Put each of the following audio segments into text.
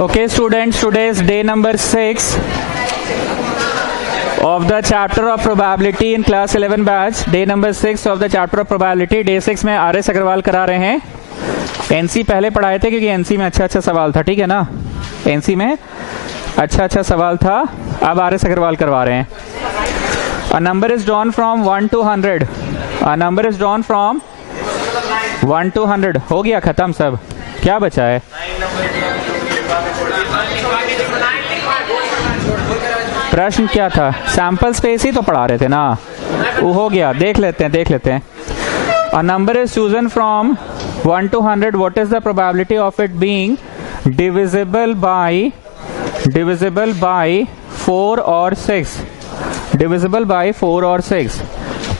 Okay, students, today is day number 6 of the chapter of probability in class 11 batch. Day number 6 of the chapter of probability. Day 6 में RS. Agarwal करा रहे हैं. NC पहले पढ़ाए थे क्योंकि एनसी में अच्छा सवाल था, ठीक है ना. एनसी में अच्छा सवाल था. अब आर.एस. अग्रवाल करवा रहे हैं. A number is drawn from 1 to 100. A number is drawn from 1 to 100. हो गया खत्म सब. क्या बचा है? प्रश्न क्या था? सैंपल स्पेस ही तो पढ़ा रहे थे ना. वो हो गया. देख लेते हैं. A number is chosen from 1 to 100. What is the probability of it being divisible by 4 or 6? Divisible by 4 और 6.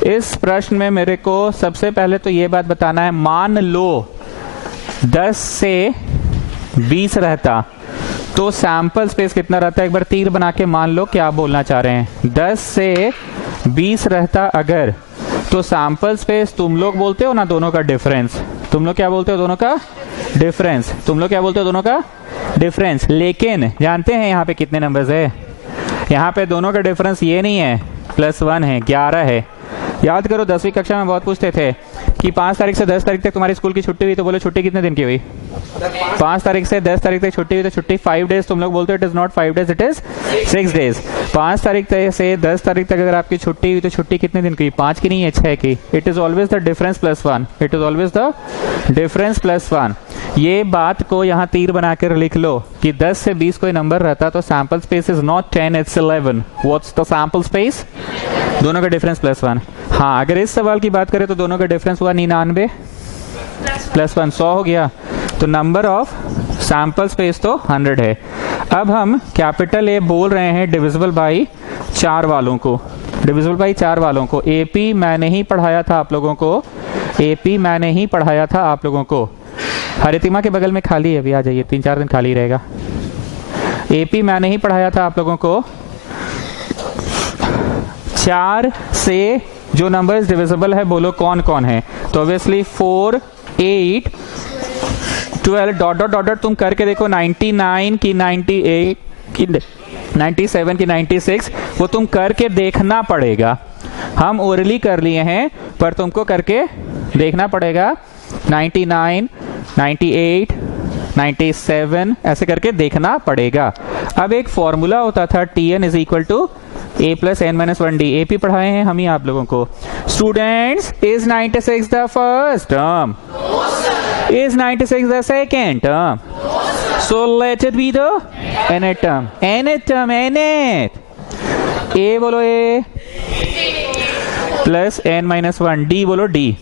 इस प्रश्न में मेरे को सबसे पहले तो ये बात बताना है. मान लो 10 से 20 रहता तो सैंपल स्पेस कितना रहता है? एक बार तीर बना के मान लो क्या बोलना चाह रहे हैं. 10 से 20 रहता अगर, तो सैंपल स्पेस तुम लोग बोलते हो ना दोनों का डिफरेंस. तुम लोग क्या बोलते हो? दोनों का डिफरेंस. तुम लोग क्या बोलते हो? दोनों का डिफरेंस. लेकिन जानते हैं यहाँ पे कितने नंबर्स है? यहाँ पे दोनों का डिफरेंस ये नहीं है +1 है, 11 है. याद करो 10वीं कक्षा में बहुत पूछते थे कि 5 तारीख से 10 तारीख तक तुम्हारी स्कूल की छुट्टी हुई, तो बोलो छुट्टी कितने दिन की हुई? 5 तारीख से 10 तारीख तक छुट्टी हुई तो छुट्टी 5 डेज. तुम लोग बोलते हो it is not 5 days, it is 6 days. 5 तारीख से 10 तारीख तक अगर आपकी छुट्टी हुई तो छुट्टी कितने दिन की? 5 की नहीं है, 6 की. It is always the difference +1. It is always the difference +1. ये बात को यहाँ तीर बनाकर लिख लो कि 10 से 20 कोई नंबर रहता तो sample space is not 10, it's 11. What's the sample space? दोनों का डिफरेंस +1. हाँ, अगर इस सवाल की बात करें तो दोनों का डिफरेंस हुआ 99 +1, 100 हो गया. तो नंबर ऑफ सैंपल स्पेस तो 100 है. अब हम कैपिटल ए बोल रहे हैं डिविजिबल बाई 4 वालों को. डिविजिबल बाई 4 वालों को. एपी मैंने ही पढ़ाया था आप लोगों को. एपी मैंने ही पढ़ाया था आप लोगों को. हरितिमा के बगल में खाली है, अभी आ जाइए, 3-4 दिन खाली रहेगा. एपी मैंने ही पढ़ाया था आप लोगों को. 4 से जो नंबर्स डिविजिबल है बोलो कौन कौन है? तो ऑब्वियसली 4, 8, 12 डॉट तुम करके देखो. 99 की 98 की 97 की 96 वो तुम करके देखना पड़ेगा. हम ओरली कर लिए हैं पर तुमको करके देखना पड़ेगा. 99, 98, 97 ऐसे करके देखना पड़ेगा. अब एक फॉर्मूला होता था Tn is equal to a + n-1d. AP पढ़ाए हैं हम ही आप लोगों को. Students, is 96 the first term? Is 96 the second term? So let it be the nth term. nth term, nth. a बोलो a + n-1d बोलो d.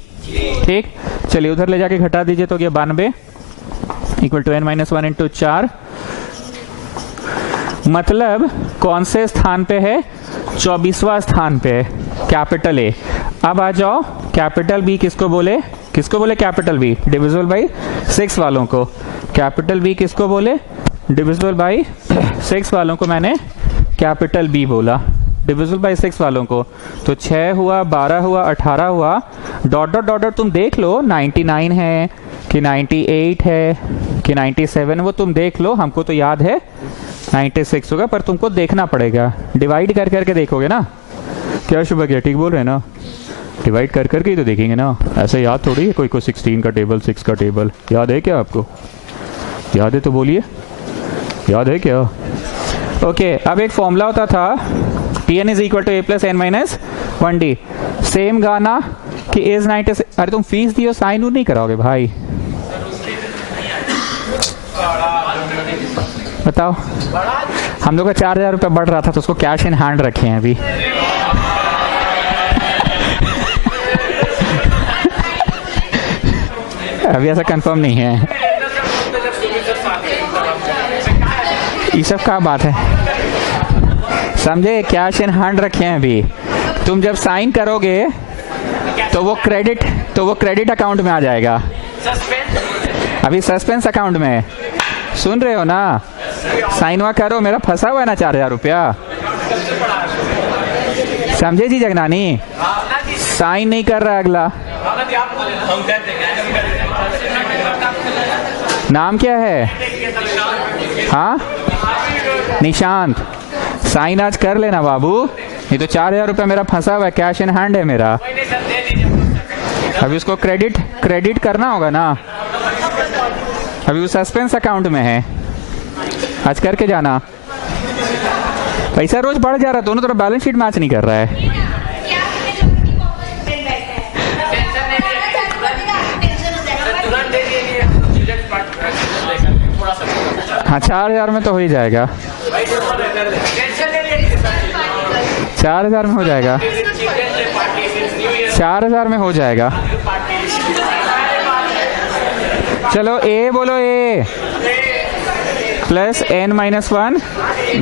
ठीक, चलिए उधर ले जाके घटा दीजिए तो ये 92 इक्वल टू n-1 × 4. मतलब कौन से स्थान पे है? 24वां स्थान पे है कैपिटल ए. अब आ जाओ कैपिटल बी किसको बोले? किसको बोले कैपिटल बी? डिविजिबल बाई 6 वालों को. कैपिटल बी किसको बोले? डिविजिबल बाई 6 वालों को मैंने कैपिटल बी बोला. डिविजिबल बाई 6 वालों को. तो 6 हुआ, 12 हुआ, 18 हुआ. डॉट तुम देख लो 99 है कि 98 है कि 97, वो तुम देख लो. हमको तो याद है 96 होगा, पर तुमको देखना पड़ेगा. डिवाइड कर करके देखोगे ना. क्या शुभ गया? ठीक बोल रहे हैं ना? डिवाइड कर करके ही तो देखेंगे ना. ऐसे याद थोड़ी है कोई को 16 का टेबल, 6 का टेबल. याद है क्या आपको? याद है तो बोलिए, याद है क्या? ओके, अब एक फॉर्मूला होता था Tn is equal to a + n-1d. Same गाना कि इज 96. अरे तुम फीस दियो, साइन नहीं कराओगे भाई? बताओ. हम लोग का 4000 रुपये बढ़ रहा था तो उसको कैश इन हैंड रखे हैं अभी. अभी ऐसा कंफर्म नहीं है. ये सब क्या बात है? समझे? कैश इन हैंड रखे हैं अभी. तुम जब साइन करोगे तो वो क्रेडिट अकाउंट में आ जाएगा. अभी सस्पेंस अकाउंट में. सुन रहे हो ना? साइन हुआ करो. मेरा फंसा हुआ है ना 4000 रुपया. समझे जी जगनानी? साइन नहीं कर रहा अगला. नाम क्या है? हाँ निशांत, साइन आज कर लेना बाबू, ये तो 4,000 रुपया मेरा फंसा हुआ है, कैश इन हैंड है मेरा। अभी उसको क्रेडिट करना होगा ना, अभी वो सस्पेंस अकाउंट में है, आज करके जाना। पैसा रोज बढ़ जा रहा है, दोनों तरफ बैलेंस शीट मैच नहीं कर रहा है। हाँ 4,000 में तो हो ही जाएगा, 4,000 में हो जाएगा, 4,000 में हो जाएगा। चलो ए बोलो, ए प्लस n-1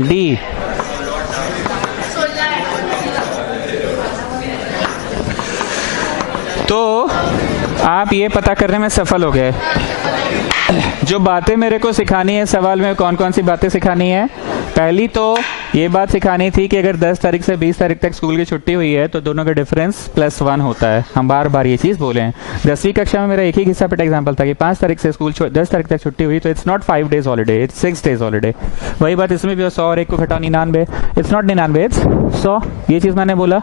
डी। तो आप ये पता करने में सफल हो गए जो बातें मेरे को सिखानी है सवाल में, कौन कौन सी बातें सिखानी है। पहली तो ये बात सिखानी थी कि अगर 10 तारीख से 20 तारीख तक स्कूल की छुट्टी हुई है तो दोनों का डिफरेंस +1 होता है। हम बार बार ये चीज़ बोले हैं। 10वीं कक्षा में मेरा एक ही हिस्सा पे एग्जाम्पल था कि 5 तारीख से स्कूल 10 तारीख तक छुट्टी हुई तो it's not 5 days holiday, it's 6 days holiday. वही बात इसमें भी 100 और 1 को घटाओ 99, इट्स नॉट 99, इट्स 100। ये चीज़ मैंने बोला।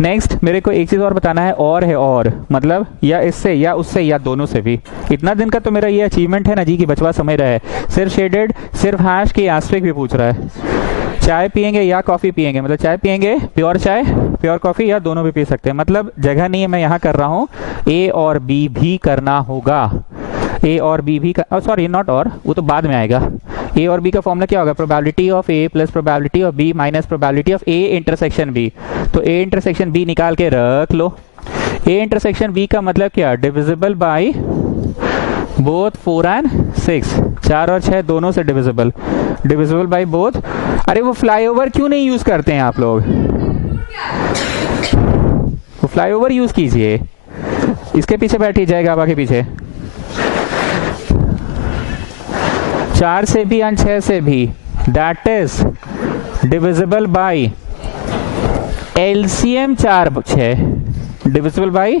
नेक्स्ट मेरे को एक चीज़ और बताना है, और है और मतलब या इससे या उससे या दोनों से भी। इतना दिन का तो मेरा ये अचीवमेंट है ना जी कि बचवा समझ रहा है। सिर्फ शेडेड, सिर्फ हैश की एस्ट्रिक भी पूछ रहा है। चाय पियेंगे या कॉफ़ी पियेंगे, मतलब चाय पियेंगे प्योर चाय, प्योर कॉफ़ी, या दोनों भी पी सकते हैं। मतलब जगह नहीं है, मैं यहाँ कर रहा हूँ, ए और बी भी करना होगा। ए और बी भी सॉरी नॉट और, वो तो बाद में आएगा। ए और बी का फॉर्मूला क्या होगा? Probability of A plus probability of B minus probability of A intersection B. तो ए इंटरसेक्शन बी निकाल के रख लो। ए इंटरसेक्शन बी का मतलब क्या? डिविजिबल बाई बोथ 4 and 6, 4 और 6 दोनों से डिविजिबल, डिविजिबल बाई बोथ। अरे वो फ्लाईओवर क्यों नहीं यूज करते हैं आप लोग? वो फ्लाईओवर यूज कीजिए। इसके पीछे बैठी जाएगा, आबा के पीछे। 4 से भी और 6 से भी, that is divisible by LCM 4 6, divisible by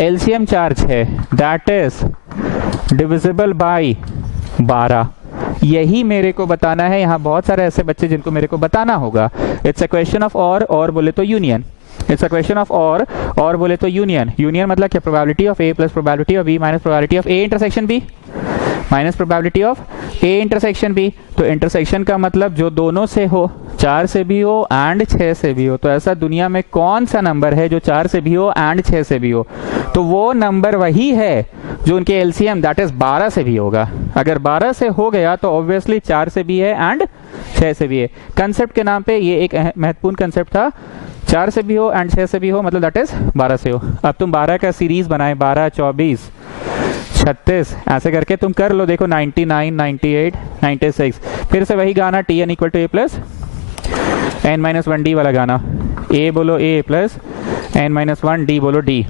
LCM 4 6, that is divisible by 12। यही मेरे को बताना है। यहाँ बहुत सारे ऐसे बच्चे जिनको मेरे को बताना होगा। इट्स अ क्वेश्चन ऑफ और बोले तो union. It's a question of और बोले तो यूनियन। यूनियन मतलब क्या? Probability of A plus probability of B minus probability of A intersection B minus probability of A intersection B. तो इंटरसेक्शन का मतलब जो दोनों से हो, 4 से भी हो एंड 6 से भी हो। तो ऐसा दुनिया में कौन सा नंबर है जो 4 से भी हो एंड 6 से भी हो? तो वो नंबर वही है जो उनके एलसीएम दैट इज 12 से भी होगा। अगर 12 से हो गया तो ऑब्वियसली 4 से भी है एंड 6 से भी है। कंसेप्ट के नाम पे ये एक महत्वपूर्ण कंसेप्ट था। 4 से भी हो एंड 6 से भी हो मतलब दैट इज 12 से हो। अब तुम 12 का सीरीज बनाए, 12 24 36 ऐसे करके तुम कर लो। देखो 99 98 96, फिर से वही गाना T N equal to A plus n-1 D वाला गाना। ए बोलो ए प्लस n-1 डी बोलो डी।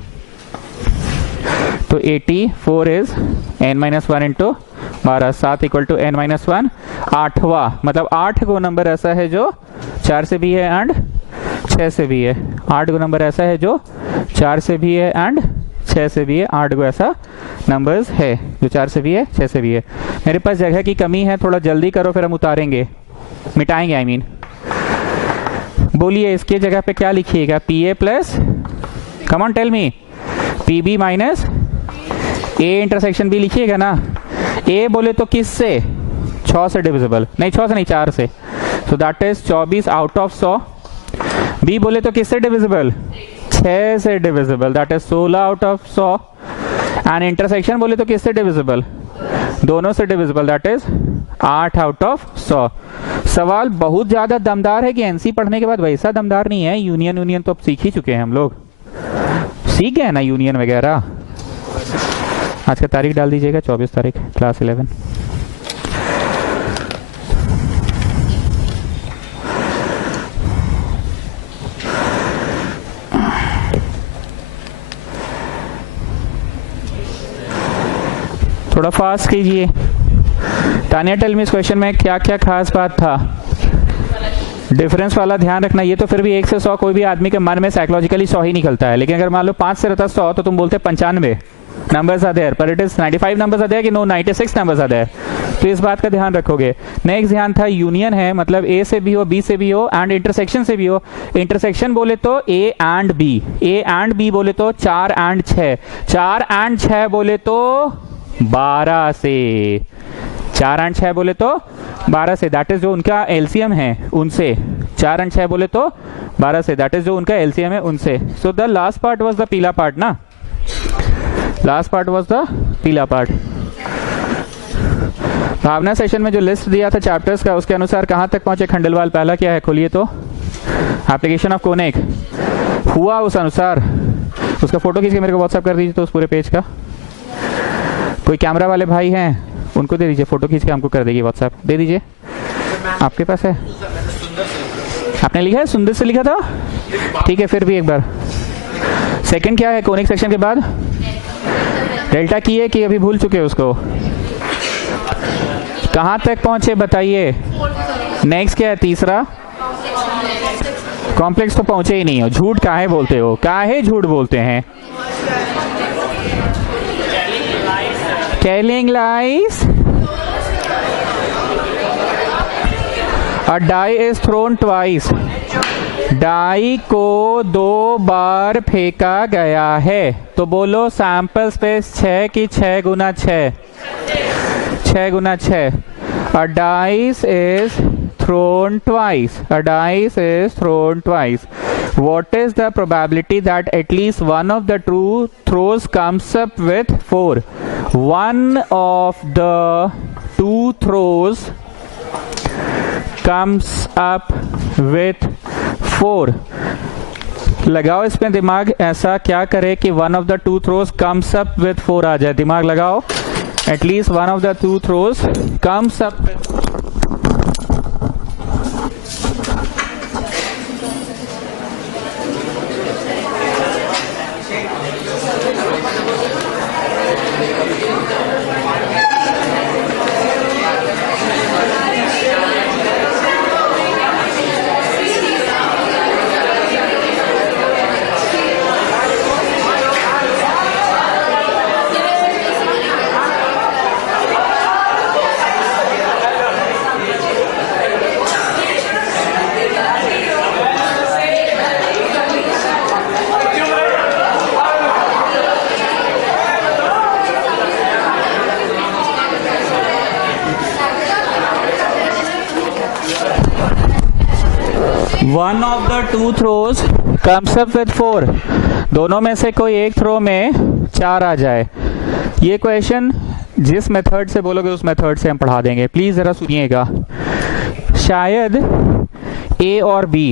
तो 84 is n-1 into 12, 7 equal to n-1 8वां। मतलब 8 को नंबर ऐसा है जो 4 से भी है एंड 6 से भी है। 8 को नंबर ऐसा है जो 4 से भी है एंड 6 से भी है। 8 को ऐसा नंबर्स है जो 4 से भी है 6 से भी है। मेरे पास जगह की कमी है, थोड़ा जल्दी करो फिर हम उतारेंगे, मिटाएंगे आई मीन। बोलिए इसके जगह पे क्या लिखिएगा? P A plus, come on tell me, P B minus A intersection B लिखिएगा ना। ए बोले तो किस से? 6 से डिविजिबल, नहीं 6 से नहीं 4 से। So that is 24 out of 100। B बोले तो किससे डिविजिबल? 6 से divisible, that is 16 out of 100। And intersection बोले तो किससे डिविजिबल? दोनों से divisible, that is 8 out of 100। सवाल बहुत ज्यादा दमदार है कि एनसी पढ़ने के बाद वैसा दमदार नहीं है। यूनियन तो अब सीख ही चुके हैं हम लोग, सीख गए ना यूनियन वगैरह। आज का तारीख डाल दीजिएगा 24 तारीख, क्लास 11। थोड़ा फास्ट कीजिए। तानिया टेल मी इस क्वेश्चन में क्या क्या खास बात था? डिफरेंस वाला ध्यान रखना। ये तो फिर भी 1 से 100 कोई भी आदमी के मन में साइकोलॉजिकली 100 ही निकलता है, लेकिन अगर मान लो 5 से रहता 100 तो तुम बोलते 95। numbers are there, but it is 95 numbers are there कि no 96 numbers are there. तो इस बात का ध्यान रखोगे. नेक्स्ट ध्यान था यूनियन है, मतलब ए से भी हो, बी से भी हो, एंड इंटरसेक्शन से भी हो. इंटरसेक्शन बोले तो A and B, A and B बोले तो 4 एंड 6, 4 एंड 6 बोले तो 12 से, 4 एंड 6 बोले तो 12 से, दैट इज जो उनका एलसीएम है उनसे. 4 एंड 6 बोले तो 12 से, दैट इज जो उनका एलसीएम है उनसे. So the last part was the पीला पार्ट ना, लास्ट पार्ट वाज द पीला पार्ट. भावना सेशन में जो लिस्ट दिया था चैप्टर्स का, उसके अनुसार कहां तक पहुंचे खंडेलवाल? पहला क्या है, खोलिए तो, एप्लीकेशन ऑफ कोनेक हुआ उस अनुसार. उसका फोटो खींच के मेरे को व्हाट्सएप कर दीजिए तो उस पूरे पेज का. कोई कैमरा वाले भाई हैं उनको दे दीजिए, फोटो खींच के हमको कर देगी व्हाट्सएप, दे दीजिए. आपके पास है? आपने लिखा है, सुंदर से लिखा था, ठीक है. फिर भी एक बार, सेकंड क्या है कोनिक सेक्शन के बाद? डेल्टा की है कि अभी भूल चुके हो उसको? कहां तक पहुंचे बताइए. नेक्स्ट क्या है तीसरा? कॉम्प्लेक्स तो पहुंचे ही नहीं हो. झूठ काहे बोलते हो, काहे झूठ बोलते हैं? Telling lies. A die is thrown twice. Die को 2 बार फेंका गया है. तो बोलो सैंपल स्पेस 6 की 6 गुना 6, 6 गुना 6. A dice is thrown twice. A dice is thrown twice. What is the probability that at least one of the two throws comes up with 4? One of the two throws comes up with 4. लगाओ इस पे दिमाग, ऐसा क्या करे कि one of the two throws comes up with 4 आ जाए. दिमाग लगाओ. At least one of the two throws comes up with 4. One of the two throws comes up with 4. दोनों में से कोई एक थ्रो में 4 आ जाए. ये क्वेश्चन जिस मेथड से बोलोगे उस मेथड से हम पढ़ा देंगे. प्लीज जरा सुनिएगा. शायद ए और बी,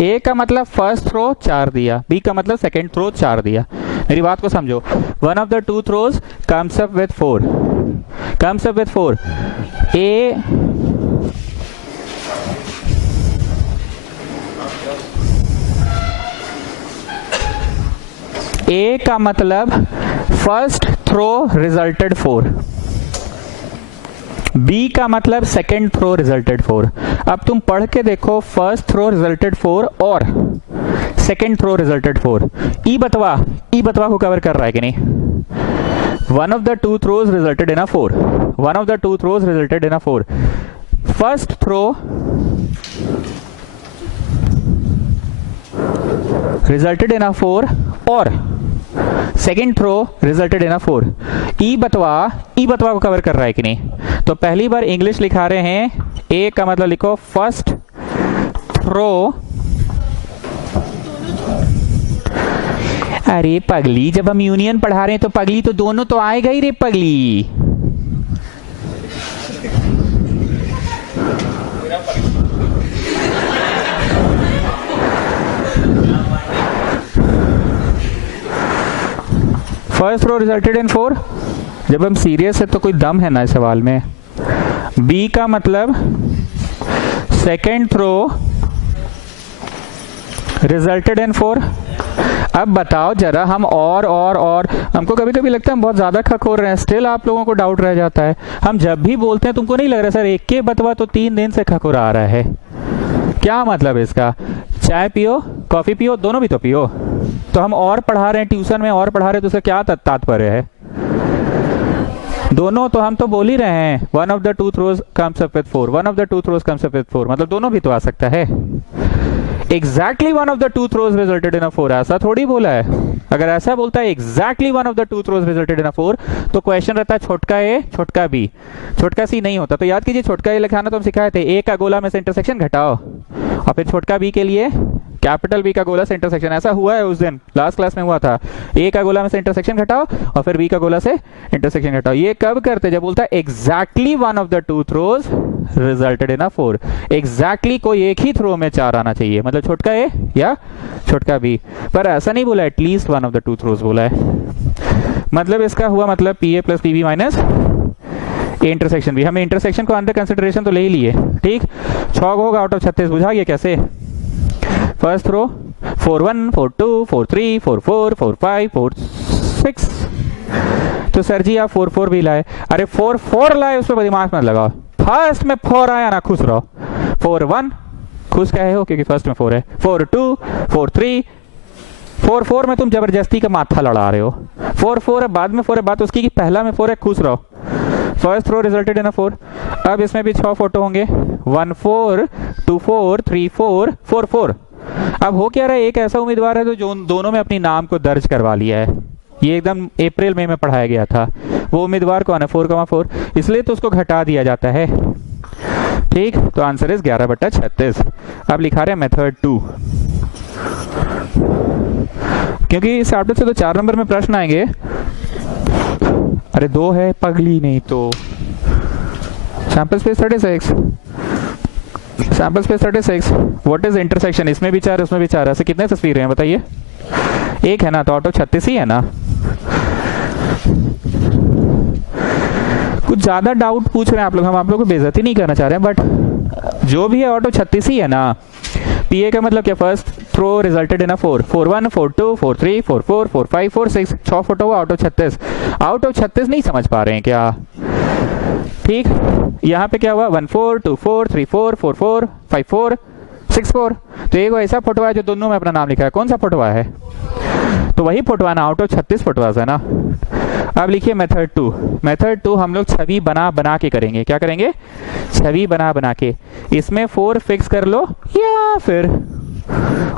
ए का मतलब फर्स्ट थ्रो 4 दिया, बी का मतलब सेकेंड थ्रो 4 दिया. मेरी बात को समझो. One of the two throws comes up with 4, comes up with 4. ए का मतलब फर्स्ट थ्रो रिजल्टेड 4, बी का मतलब सेकेंड थ्रो रिजल्टेड 4. अब तुम पढ़ के देखो, फर्स्ट थ्रो रिजल्टेड 4 और सेकेंड थ्रो रिजल्टेड 4. ई बतवा को कवर कर रहा है कि नहीं? One of the two throws resulted in a 4, one of the two throws resulted in a 4. First throw resulted in a 4 और second throw resulted in a 4. ई बतवा को कवर कर रहा है कि नहीं? तो पहली बार इंग्लिश लिखा रहे हैं. ए का मतलब लिखो फर्स्ट थ्रो. अरे पगली, जब हम यूनियन पढ़ा रहे हैं तो पगली तो दोनों तो आएगा ही रे पगली. First throw resulted in 4. जब हम सीरियस है तो कोई दम है ना इस सवाल में. बी का मतलब सेकेंड थ्रो रिजल्टेड इन 4. अब बताओ जरा, हम और हमको कभी कभी लगता है हम बहुत ज्यादा खखोर रहे हैं. स्टिल आप लोगों को डाउट रह जाता है. हम जब भी बोलते हैं तुमको नहीं लग रहा सर एक के बतवा तो 3 दिन से खखोरा आ रहा है? क्या मतलब इसका? चाय पियो, कॉफी पियो, दोनों भी तो पियो। तो हम और पढ़ा रहे हैं ट्यूशन में, और पढ़ा रहे हैं, तो उसका क्या तात्पर्य है? दोनों तो हम तो बोल ही रहे हैं, one of the two throws comes up with 4, one of the two throws comes up with 4, मतलब दोनों भी तो आ सकता है। Exactly one of the two throws resulted in a 4, ऐसा थोड़ी बोला है। अगर ऐसा बोलता है exactly one of the two throws resulted in a 4, तो क्वेश्चन रहता है छोटका ए छोटका बी, छोटका सी नहीं होता। तो याद कीजिए छोटका ए लिखाना तो हम सिखाए थे, ए का गोला में से इंटरसेक्शन घटाओ, और फिर छोटका बी के लिए कैपिटल बी का गोला से इंटरसेक्शन। ऐसा हुआ है उस दिन लास्ट क्लास में हुआ था, ए का गोला में से इंटरसेक्शन घटाओ और फिर बी का गोला से इंटरसेक्शन घटाओ। ये कब करते? जब बोलता है exactly one of the two throws resulted in a 4। Exactly कोई एक ही थ्रो में 4 आना चाहिए, मतलब छोटका ए या छोटका बी। पर ऐसा नहीं बोला at least one of the two throws बोला है। मतलब इसका हुआ मतलब P A plus P B minus A intersection B. हमने इंटरसेक्शन को अंडर कंसिडरेशन तो ले ही लिए, ठीक। 6 होगा आउट ऑफ 36, बुझा गया कैसे? First row 4 1 4 2 4 3 4 4 4 5 4 6। तो सर जी आप 4 4 भी लाए। अरे 4 4 लाए, उस पर दिमाग मत लगाओ। फर्स्ट में 4 आया ना, खुश रहो। 4 1 खुश कहे हो क्योंकि फर्स्ट में 4 है। 4 2 4 3 4 4 में तुम जबरदस्ती का माथा लड़ा रहे हो। 4 4 है, बाद में 4 है, बात उसकी कि पहला में 4 है, खुश रहो। First row resulted in a 4। अब इसमें भी 6 फोटो होंगे, 1 4 2 4 3 4 4 4। अब हो क्या रहा है, एक ऐसा उम्मीदवार है जो दोनों में अपनी नाम को दर्ज करवा लिया है। ये एकदम अप्रैल मई में पढ़ाया गया था। वो उम्मीदवार कौन है? 4,4, इसलिए तो उसको घटा दिया जाता है, ठीक। तो आंसर इज 11/36। अब लिखा रहे हैं मेथड 2, क्योंकि इस चैप्टर से तो 4 नंबर में प्रश्न आएंगे। अरे 2 है पगली, नहीं तो sample space 36, sample space 36। What is intersection? इसमें भी 4, उसमें भी 4, ऐसे कितने तस्वीरें हैं बताइए? एक है ना, तो आउट ऑफ 36 ही है ना। कुछ ज्यादा डाउट पूछ रहे हैं आप लोग, हम आप लोग को बेइज्जती नहीं करना चाह रहे हैं, बट जो भी है आउट ऑफ 36 ही है ना। पीए का मतलब क्या? First throw resulted in a 4, 4 1 4 2 4 3 4 4 4 5 4 6, 6 photo out of 36। Out of 36 नहीं समझ पा रहे हैं क्या? ठीक, यहाँ पे क्या हुआ? 1 4 2 4 3 4 4 4 5 4 6 4। तो एक ऐसा फोटो है जो दोनों में अपना नाम लिखा है, कौन सा फोटो है? तो वही फोटो ना, आउट ऑफ 36 फोटोज है ना। अब लिखिए मेथड 2। मेथड 2 हम लोग छवि बना बना के करेंगे। क्या करेंगे? छवि बना बना के। इसमें 4 फिक्स कर लो या फिर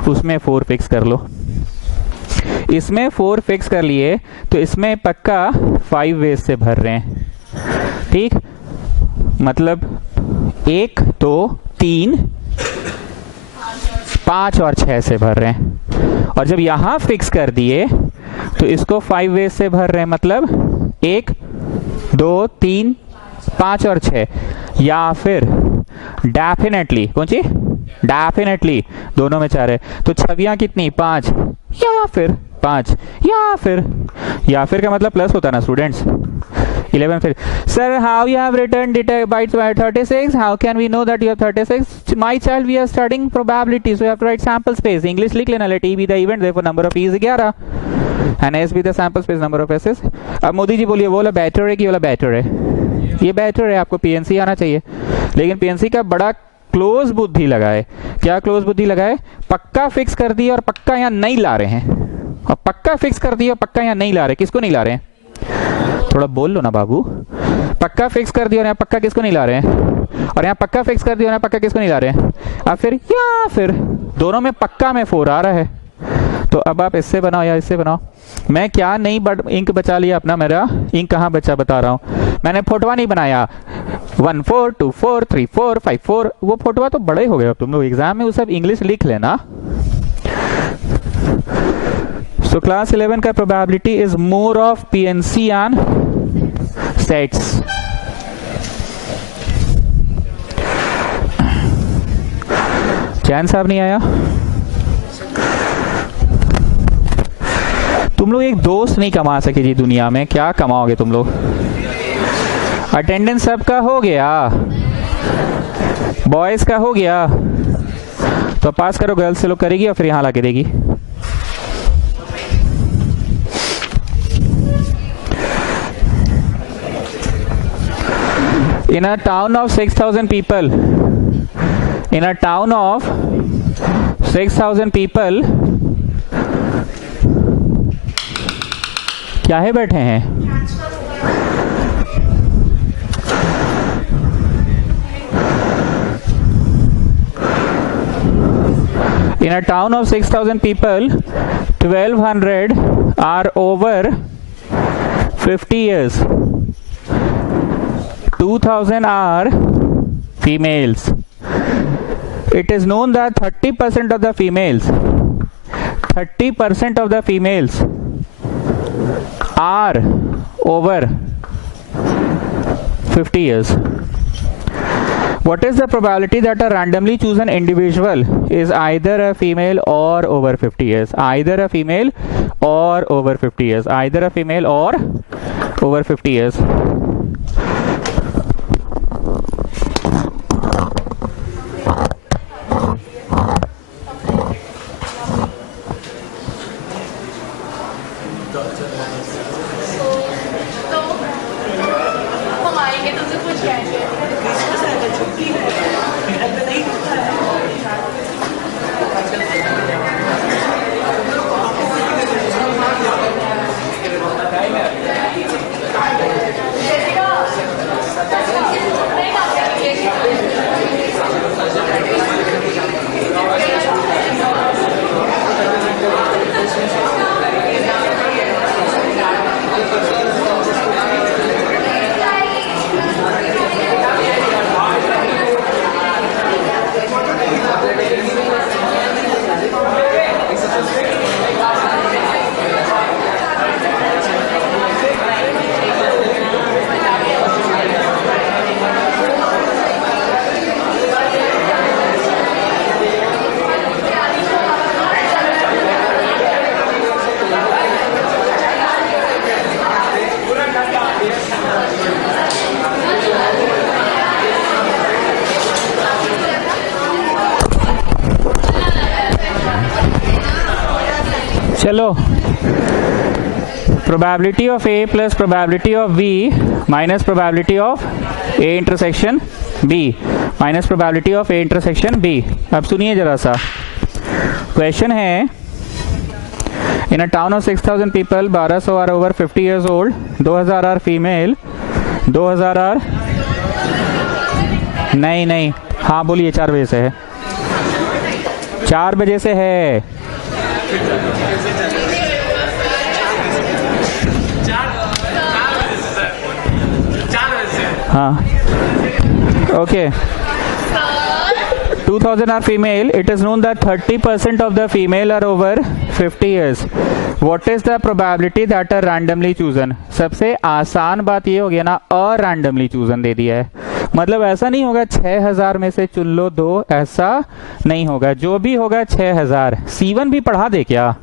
उसमें 4 फिक्स कर लो। इसमें 4 फिक्स कर लिए तो इसमें पक्का 5 वेज से भर रहे हैं, ठीक। मतलब 1 2 3 5 और 6 से भर रहे हैं। और जब यहां फिक्स कर दिए तो इसको 5 वेज से भर रहे हैं, मतलब 1 2 3 5 और 6। या फिर डेफिनेटली, कौन सी? डेफिनेटली दोनों में 4 है। तो छवियां कितनी? 5 या फिर 5 या फिर का मतलब प्लस होता है ना स्टूडेंट्स। 11 फिर sir how you have written bites by 36, how can we know that you have 36? My child we are studying probability, so you have to write sample space. English लिख लेना, let E be the event, therefore number of E is 11 and S be the sample space, number of S's. अब मोदी जी बोलिए, वो वाला better है कि वाला better है? ये बेटर है, आपको पीएनसी आना चाहिए। लेकिन पीएनसी का बड़ा क्लोज बुद्धि लगाए। क्या क्लोज बुद्धि लगाए? पक्का फिक्स कर दिया और पक्का यहाँ नहीं ला रहे हैं, और पक्का फिक्स कर दिया और पक्का यहाँ नहीं ला रहे। किसको नहीं ला रहे हैं? थोड़ा बोल लो ना बाबू। पक्का फिक्स कर दिया और यहाँ पक्का किसको नहीं ला रहे हैं? और यहाँ पक्का फिक्स कर दिया और यहाँ पक्का किसको नहीं ला रहे हैं? अब फिर या फिर दोनों में पक्का में 4 आ रहा है। तो अब आप इससे बनाओ या इससे बनाओ। मैं क्या नहीं इंक बचा लिया अपना, मेरा इंक कहाँ बचा बता रहा हूँ। मैंने फोटोवा नहीं बनाया 1 4 2 4 3 4 5 4। वो फोटोवा तो बड़े हो गए अब तुम लोग, एग्जाम में वो सब इंग्लिश लिख लेना। So class 11 का probability is more of PNC and sets. चैन साहब नहीं आया? तुम लोग एक दोस्त नहीं कमा सके जी दुनिया में, क्या कमाओगे तुम लोग? अटेंडेंस सबका हो गया, बॉयज का हो गया, तो पास करो। गर्ल्स से लोग करेगी और फिर यहाँ ला के देगी। In a town of 6,000 people, In a town of 6,000 people, क्या है बैठे हैं? In a town of 6,000 people, 1,200 are over 50 years. 2,000 are females. It is known that 30% of the females are over 50 years. What is the probability that a randomly chosen individual is either a female or over 50 years? Either a female or over 50 years. Either a female or over 50 years. चलो, probability of A plus probability of B minus probability of A intersection B minus probability of A intersection B. अब सुनिए जरा सा, question है, in a town of 6,000 people, 1200 are over 50 years old, 2,000 are female, 2,000 are नहीं, हाँ बोलिए, 4 बजे से है, 4 बजे से है। हाँ, okay. 2,000 are female. It is known that 30% of the female are over 50 years. What is the probability that are randomly chosen? सबसे आसान बात ये हो गया ना, randomly chosen दे दिया है, मतलब ऐसा नहीं होगा 6,000 में से चुन लो 2, ऐसा नहीं होगा, जो भी होगा 6,000। C1 भी पढ़ा दे क्या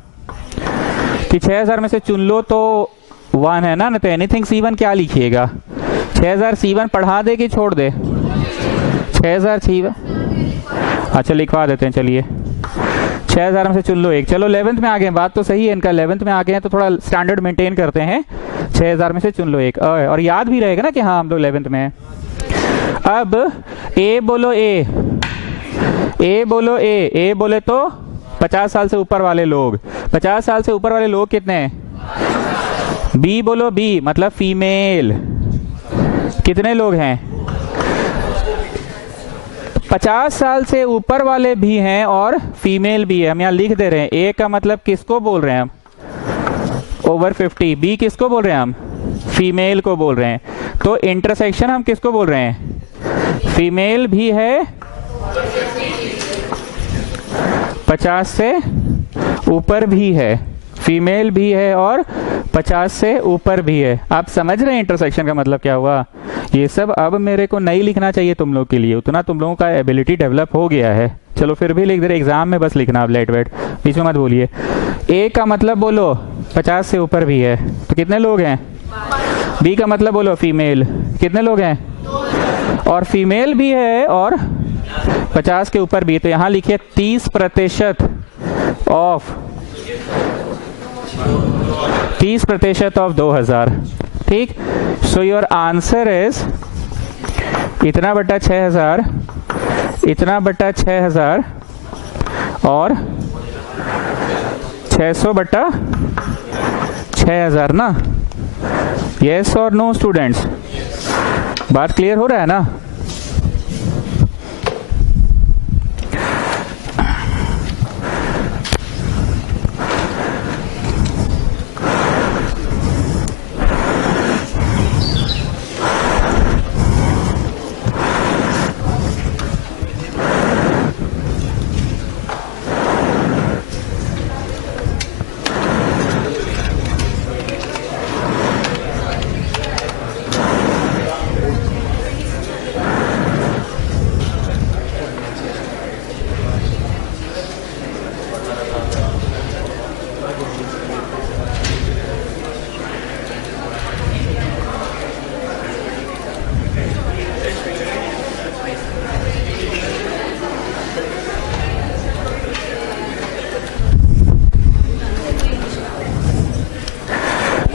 कि 6,000 में से चुन लो तो 1 है ना, तो एनीथिंग C1 क्या लिखिएगा? 6,000 C1 पढ़ा दे कि छोड़ दे? 6,000 C1, अच्छा लिखवा देते हैं, चलिए 6,000 में से चुन लो एक। चलो 11th में आ गए, बात तो सही है इनका, 11th में आ गए हैं तो थोड़ा स्टैंडर्ड मेंटेन करते हैं। 6,000 में से चुन लो एक, और याद भी रहेगा ना कि हाँ हम लोग 11th में हैं। अब ए बोलो, ए बोलो, ए बोले तो 50 साल से ऊपर वाले लोग, 50 साल से ऊपर वाले लोग कितने हैं? बी बोलो, बी मतलब फीमेल, कितने लोग हैं? 50 साल से ऊपर वाले भी हैं और फीमेल भी है, हम यहाँ लिख दे रहे हैं। ए का मतलब किसको बोल रहे हैं हम? ओवर 50। बी किसको बोल रहे हैं हम? फीमेल को बोल रहे हैं। तो इंटरसेक्शन हम किसको बोल रहे हैं? फीमेल भी है, 50 से ऊपर भी है, फीमेल भी है और 50 से ऊपर भी है। आप समझ रहे हैं इंटरसेक्शन का मतलब क्या हुआ? ये सब अब मेरे को नहीं लिखना चाहिए तुम लोग के लिए, उतना तुम लोगों का एबिलिटी डेवलप हो गया है। चलो फिर भी लिख दे रहे, एग्जाम में बस लिखना, आप लेट वेट बीच में मत बोलिए। ए का मतलब बोलो 50 से ऊपर भी है, तो कितने लोग हैं? बी का मतलब बोलो फीमेल, कितने लोग हैं? और फीमेल भी है और 50 के ऊपर भी, तो यहां लिखिए 30% ऑफ 30% ऑफ 2000। ठीक, सो योर आंसर इज इतना बटा 6000 इतना बटा 6000 और 600 बटा 6000 ना। यस और नो स्टूडेंट्स, बात क्लियर हो रहा है ना?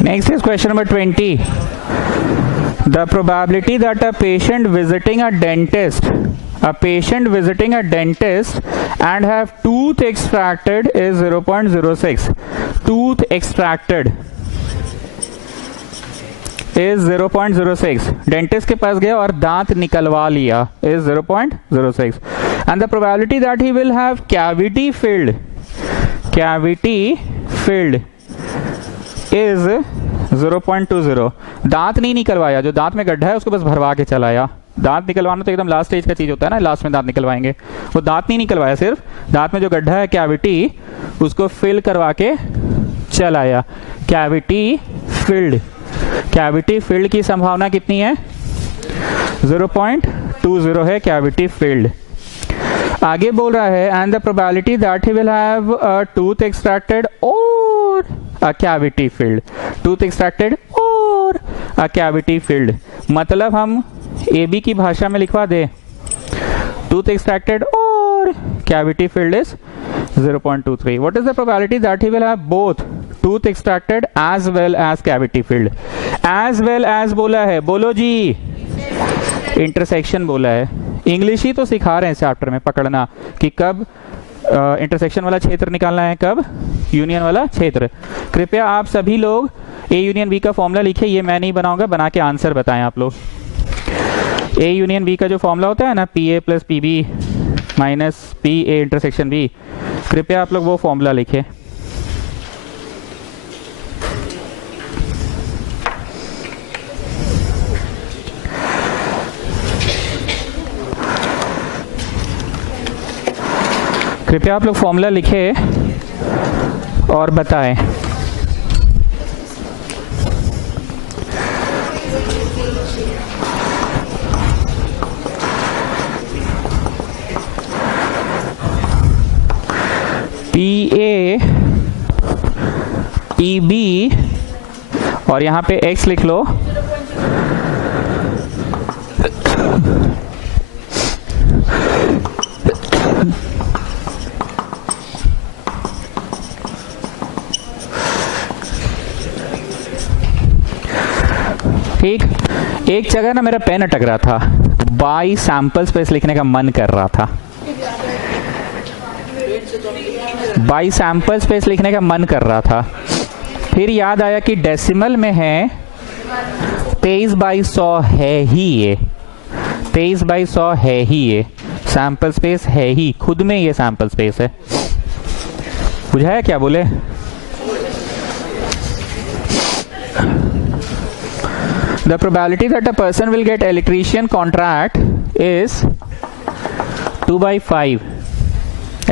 Next is question number 20. The probability that a patient visiting a dentist and have tooth extracted is 0.06. Tooth extracted is 0.06. Dentist के पास गया और दांत निकलवा लिया is 0.06. And the probability that he will have cavity filled is 0.20. दांत नहीं निकलवाया, जो दांत में गड्ढा है उसको बस भरवा के चलाया। दांत निकलवाना तो एकदम लास्ट स्टेज का चीज होता है ना, लास्ट में दांत निकलवाएंगे। वो दांत नहीं निकलवाया, सिर्फ दांत में जो गड्ढा है कैविटी उसको फिल करवा के चलाया। कैविटी फिल्ड की संभावना कितनी है? 0.20 है कैविटी फिल्ड। आगे बोल रहा है and the probability that he will have a tooth extracted और a cavity filled. Tooth extracted और अ कैविटी फिल्ड मतलब हम AB की भाषा में लिखवा दे, टूथ एक्सट्रैक्टेड और cavity filled is 0.23. What is the probability that he will have both tooth extracted as well as cavity filled? As well as बोला है, बोलो जी, इंटरसेक्शन बोला है। इंग्लिश ही तो सिखा रहे हैं चैप्टर में, पकड़ना कि कब इंटरसेक्शन वाला क्षेत्र निकालना है, कब यूनियन वाला क्षेत्र। कृपया आप सभी लोग A यूनियन B का फॉर्मूला लिखिए, ये मैं नहीं बनाऊंगा, बना के आंसर बताएं आप लोग। A यूनियन B का जो फॉर्मूला होता है ना, PA plus PB minus PA intersection B, कृपया आप लोग वो फॉर्मूला लिखिए। कृपया आप लोग फॉर्मूला लिखे और बताएं। PA PB और यहां पे X लिख लो, ठीक। एक जगह ना मेरा पेन अटक रहा था, बाई सैंपल स्पेस लिखने का मन कर रहा था, बाई सैंपल स्पेस लिखने का मन कर रहा था। फिर याद आया कि डेसिमल में है 23/100 है ही ये, 23/100 है ही ये, सैंपल स्पेस है ही, खुद में ये सैंपल स्पेस है। बुझाया क्या बोले? The probability that a person will get electrician contract is 2/5.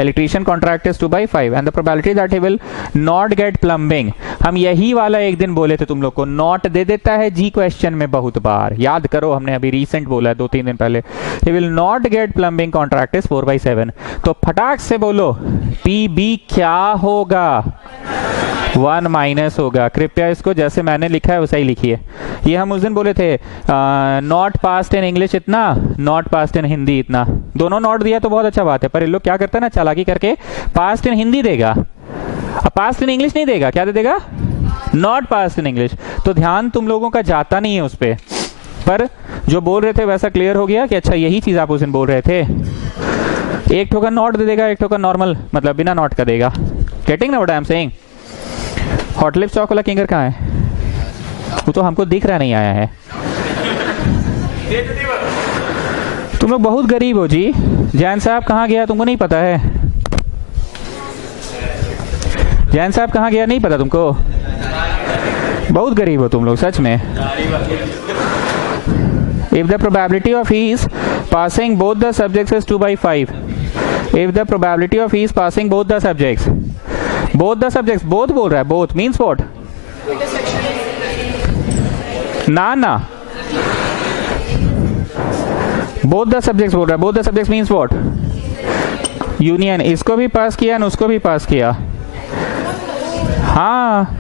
Electrician contract is 2/5 and the probability that he will not get plumbing, हम यही वाला एक दिन बोले थे तुम लोग को, नॉट दे देता है जी क्वेश्चन में बहुत बार, याद करो, हमने अभी रिसेंट बोला है 2-3 दिन पहले। he will not get plumbing contract is 4/7। तो फटाक से बोलो PB क्या होगा? 1 माइनस होगा। कृपया इसको जैसे मैंने लिखा है वैसा ही लिखिए। ये हम उस दिन बोले थे नॉट पास्ट इन इंग्लिश इतना, नॉट पास्ट इन हिंदी इतना, दोनों नॉट दिया तो बहुत अच्छा बात है, पर ये लोग क्या करता है ना, चालाकी करके पास्ट इन हिंदी देगा, अब पास्ट इन इंग्लिश नहीं देगा। क्या दे देगा? Not past in English. तो ध्यान तुम लोगों का जाता नहीं है उस पर। पर जो बोल रहे थे वैसा क्लियर हो गया कि अच्छा यही चीज आप उस दिन बोल रहे थे। एक टोकन नॉट दे देगा, एक टोकन नॉर्मल मतलब बिना नॉट का देगा। गेटिंग ना व्हाट आई एम सेइंग? हॉटलिप चौक वाला किंगर कहाँ है? वो तो हमको दिख रहा नहीं आया है। तुम लोग बहुत गरीब हो जी। जैन साहब कहाँ गया तुमको नहीं पता है? जैन साहब कहाँ गया नहीं पता तुमको? बहुत गरीब हो तुम लोग सच में। If the probability of his passing both the subjects is 2/5, if the probability of his passing both the subjects both बोल रहा है, both means what? ना both the subjects बोल रहा है, both the subjects means what? Union. इसको भी पास किया और उसको भी पास किया। हाँ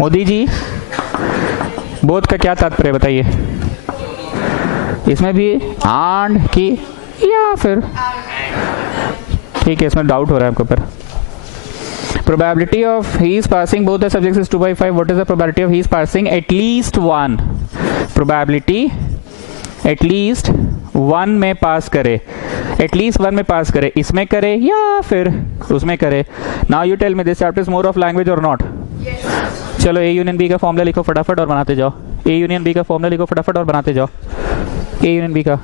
मोदी जी, बोध का क्या तात्पर्य बताइए? इसमें भी आंड की या फिर ठीक है, इसमें डाउट हो रहा है आपके ऊपर। Probability of his passing both the subjects is 2/5. What is the probability of his passing at least one? Probability at least one में पास करे, at least one में पास करे, इसमें करे या फिर उसमें करे। Now you tell me this chapter is more of language or not? Yes. चलो A यूनियन B का फॉर्मूला लिखो फटाफट और बनाते जाओ। A यूनियन B का फॉर्मूला लिखो फटाफट और बनाते जाओ। A यूनियन B का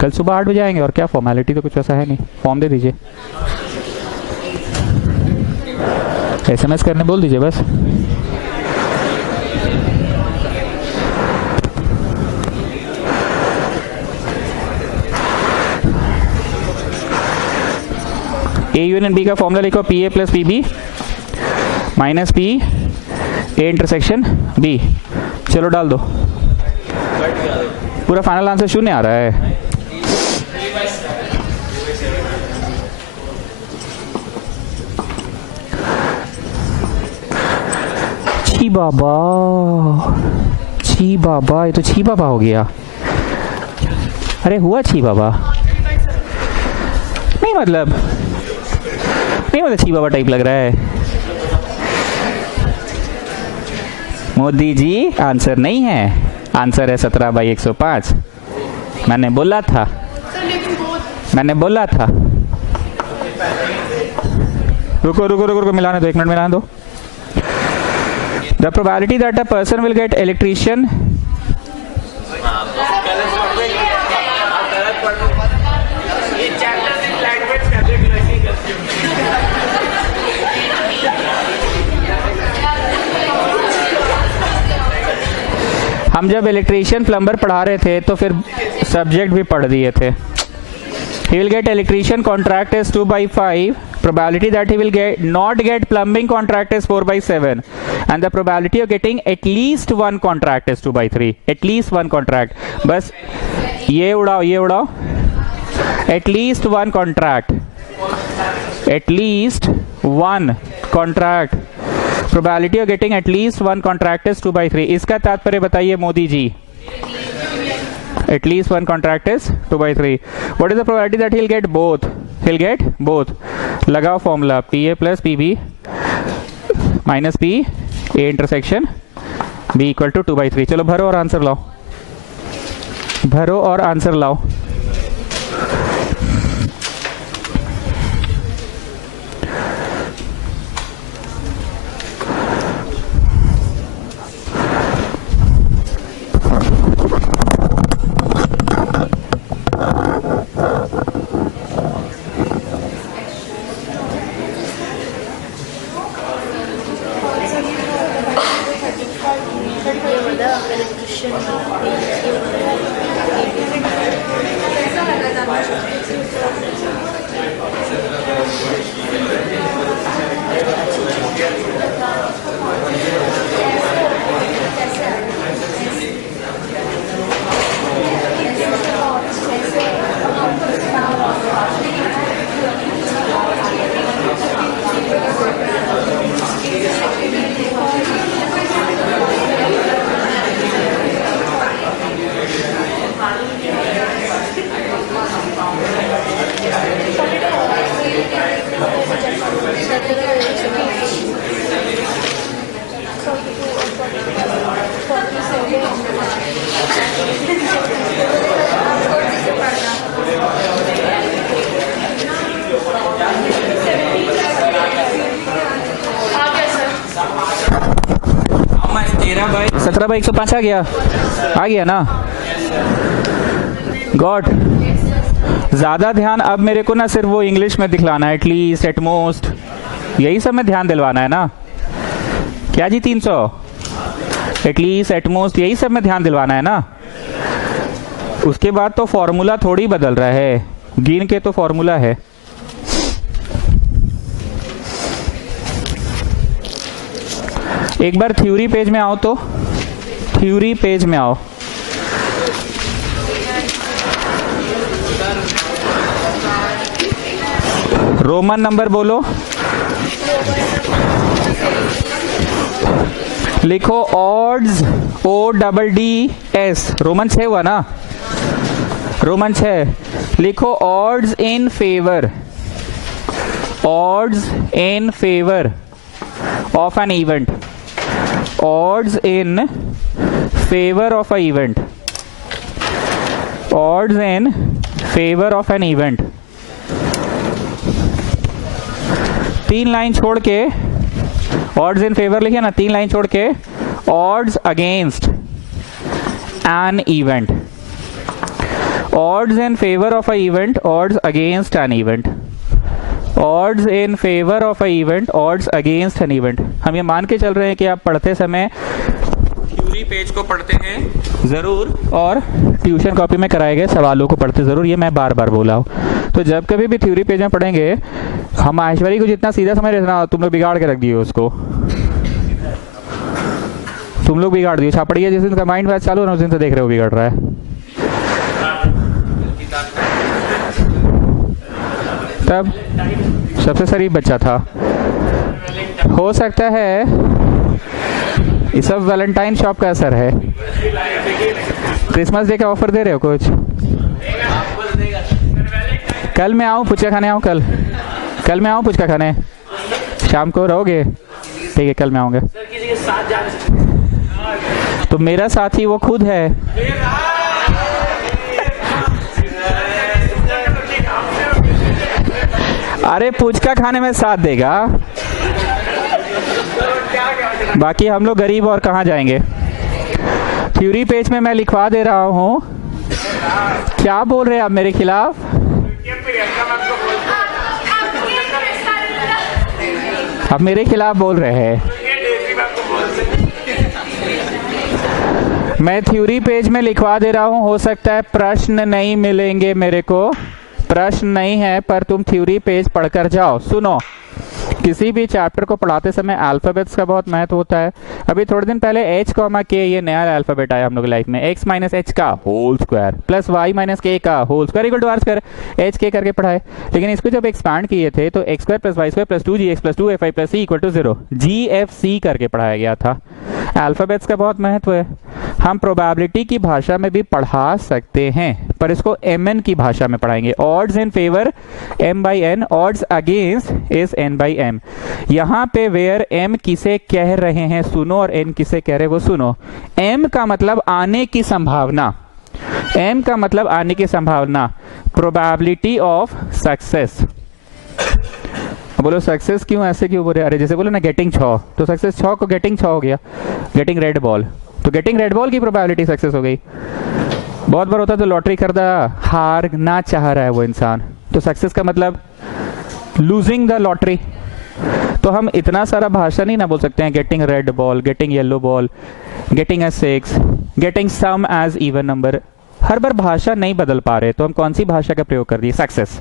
कल सुबह 8 बजे आएंगे और क्या, फॉर्मेलिटी तो कुछ ऐसा है नहीं। फॉर्म दे दीजिए, SMS करने बोल दीजिए बस। A यूनियन B का फॉर्मूला लिखो, PA plus PB minus P A intersection B। चलो डाल दो, पूरा फाइनल आंसर 0 आ रहा है। छी बाबा, ये तो छी बाबा हो गया। अरे हुआ छी बाबा नहीं, मतलब छी बाबा टाइप लग रहा है। मोदी जी आंसर नहीं है, आंसर है 17/105। मैंने बोला था। रुको मिलाने दो, 1 मिनट मिलाने दो। The probability that a person will get electrician हम जब इलेक्ट्रीशियन प्लम्बर पढ़ा रहे थे तो फिर सब्जेक्ट भी पढ़ दिए थे। He will get electrician contract is 2/5. Probability that he will not get plumbing contract is 4/7, and the probability of getting at least one contract is 2/3. At least one contract. बस ये उड़ाओ। At least one contract. At least one contract. Probability of getting at least one contract is 2/3. इसका तात्पर्य बताइए Modi ji. At least one contract is 2/3. What is the probability that he'll get both? He'll get both. लगाओ formula, PA plus PB minus P A intersection B equal to 2/3। चलो भरो और answer लाओ। 17/105 आ गया ना। गॉड, ज्यादा ध्यान अब मेरे को ना सिर्फ वो इंग्लिश में दिखलाना है, एटलीस्ट, एटमोस्ट, यही सब में ध्यान दिलवाना है ना। क्या जी 300, एटलीस्ट, एटमोस्ट, यही सब में ध्यान दिलवाना है ना। उसके बाद तो फॉर्मूला थोड़ी बदल रहा है, गिन के तो फॉर्मूला है। एक बार थ्योरी पेज में आओ, तो थ्योरी पेज में आओ। रोमन नंबर बोलो, लिखो ऑड्स, ODDS, रोमन 6 हुआ ना, रोमन 6। लिखो odds in favour, odds in favour of an event, odds in favor of a event, odds in favor of an event। 3 line छोड़ के odds in favor लिखे ना, 3 line छोड़ के odds against an event, odds in favor of a event, odds against an event, odds in favor of a event, odds against an event। हम ये मान के चल रहे हैं कि आप पढ़ते समय थ्योरी पेज को पढ़ते हैं जरूर और ट्यूशन कॉपी में कराए गए सवालों को पढ़ते जरूर, ये मैं बार बार बोला हूँ। तो जब कभी भी थ्योरी पेज में पढ़ेंगे, हम ऐश्वर्य को जितना सीधा समझ रहे ना, तुम लोग बिगाड़ के रख दिए उसको, तुम लोग बिगाड़ दिए। छापड़िया जिस दिन का माइंड मैच चालू ना, उस दिन से देख रहे हो बिगड़ रहा है। तब सबसे शरीफ बच्चा था। हो सकता है ये सब वैलेंटाइन शॉप का असर है। क्रिसमस डे का ऑफर दे रहे हो कुछ? कल मैं आऊँ पुचका खाने, आऊँ कल मैं आऊँ पुचका खाने, शाम को रहोगे? ठीक है, कल मैं आऊँगा। तो मेरा साथी वो खुद है। अरे पुचका खाने में साथ देगा, बाकी हम लोग गरीब और कहाँ जाएंगे। थ्योरी पेज में मैं लिखवा दे रहा हूँ। क्या बोल रहे हैं आप मेरे खिलाफ? आप मेरे खिलाफ बोल रहे हैं। मैं थ्योरी पेज में लिखवा दे रहा हूँ। हो सकता है प्रश्न नहीं मिलेंगे मेरे को, प्रश्न नहीं है, पर तुम थ्योरी पेज पढ़कर जाओ। सुनो, किसी भी चैप्टर को पढ़ाते समय अल्फाबेट्स का बहुत महत्व होता है। अभी थोड़े दिन पहले h, k ये नया अल्फाबेट आया हम लोग लाइफ में। x माइनस h का whole square plus y minus k का whole square equal to r square, h k करके पढ़ाए। लेकिन इसको जब एक्सपांड किए थे तो x square plus y square plus 2gx plus 2fi plus c equal to 0 gfc करके पढ़ाया गया था। अल्फाबेट्स का बहुत महत्व है। हम प्रोबेबिलिटी की भाषा में भी पढ़ा सकते हैं, पर इसको mn की भाषा में पढ़ाएंगे। Odds in favour m/n, odds against is n/m। यहाँ पे वेयर m किसे कह रहे हैं सुनो, और n किसे कह रहे हैं वो सुनो। m का मतलब आने की संभावना, m का मतलब आने की संभावना, प्रोबेबिलिटी ऑफ सक्सेस। बोलो सक्सेस क्यों, ऐसे क्यों बोल रहे? अरे जैसे बोलो ना गेटिंग 6, तो सक्सेस 6 को गेटिंग 6 हो गया। गेटिंग रेड बॉल, तो गेटिंग रेड बॉल की प्रोबेबिलिटी सक्सेस हो गई। बहुत बार होता है तो लॉटरी खरीदा, हार ना चाह रहा है वो इंसान, तो सक्सेस का मतलब लूजिंग द लॉटरी। तो हम इतना सारा भाषा नहीं ना बोल सकते हैं, getting red ball, getting yellow ball, getting a 6, getting sum as even number. हर बार भाषा नहीं बदल पा रहे, तो हम कौन सी भाषा का प्रयोग कर दिए? सक्सेस।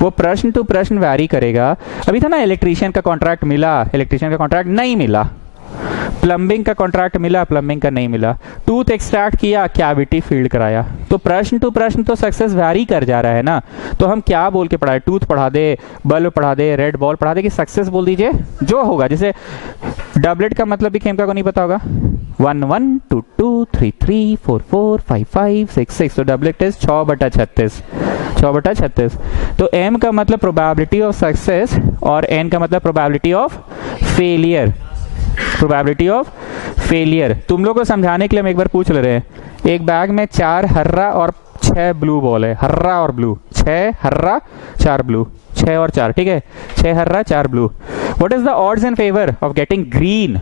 वो प्रश्न टू प्रश्न वैरी करेगा। अभी था ना इलेक्ट्रीशियन का कॉन्ट्रैक्ट मिला, इलेक्ट्रीशियन का कॉन्ट्रैक्ट नहीं मिला। प्लम्बिंग का कॉन्ट्रैक्ट मिला, प्लम्बिंग का नहीं मिला। टूथ एक्सट्रैक्ट किया, कैविटी फील्ड कराया। तो प्रश्न टू प्रश्न तो सक्सेस वैरी कर जा रहा है ना। तो हम क्या बोल के पढ़ाए? टूथ पढ़ा दे, बल्ब पढ़ा दे, रेड बॉल पढ़ा दे, कि सक्सेस बोल दीजिए जो होगा। जैसे डबलेट का मतलब भी खेमका को नहीं पता होगा। 1 1 2 2 3 3 4 4 5 5 6 6, तो डबलेट इज 6/36, 6/36। तो m का मतलब प्रोबेबिलिटी ऑफ सक्सेस और n का मतलब probability of failure, probability of failure. तुम लोग को समझाने के लिए हम एक बार पूछ ले रहे हैं। एक बैग में 4 हर्रा और 6 ब्लू बॉल है, हर्रा और ब्लू, 6 हर्रा 4 ब्लू, 6 और 4, ठीक है, 6 हर्रा 4 blue. What is the odds in favour of getting green?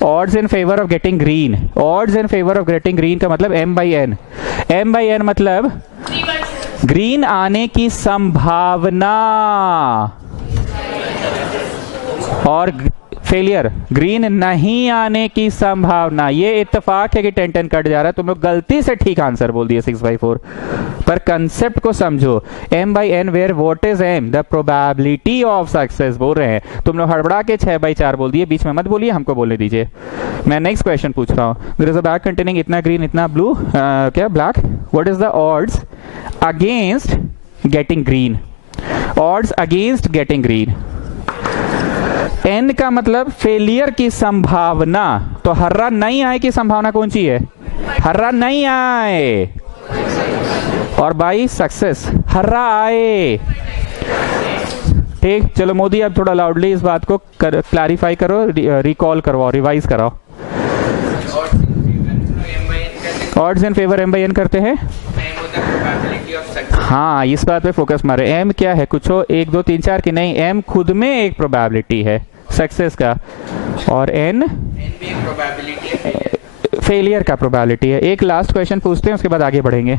odds in favor of getting green, odds in favor of getting green का मतलब m by n, m by n मतलब green आने की संभावना और फेलियर, ग्रीन नहीं आने की संभावना। ये इत्तेफाक है कि 10-10 कट जा रहा है, तुम लोग गलती से ठीक आंसर बोल दिए 6/4, पर कंसेप्ट को समझो। m by n where what is m, the probability of success बोल रहे हैं, तुम लोग हड़बड़ा के 6/4 बोल दिए, बीच में मत बोलिए, हमको बोलने दीजिए। मैं नेक्स्ट क्वेश्चन पूछ रहा हूँ। There is a bag containing इतना ग्रीन इतना ब्लू, क्या black, what is the odds against getting green, odds against getting green. n का मतलब फेलियर की संभावना, तो हर्रा नहीं आए की संभावना कौन सी है, हर्रा नहीं आए, और बाई सक्सेस हर्रा आए। ठीक, चलो मोदी अब थोड़ा लाउडली इस बात को क्लैरिफाई करो, रिकॉल करवाओ, रिवाइज कराओ। Odds in favour m by n करते हैं, हाँ इस बात पे फोकस मारे। m क्या है, कुछ हो 1 2 3 4 की नहीं, m खुद में एक प्रोबेबिलिटी है सक्सेस का, और n फेलियर का प्रोबेबिलिटी है। एक लास्ट क्वेश्चन पूछते हैं, उसके बाद आगे बढ़ेंगे।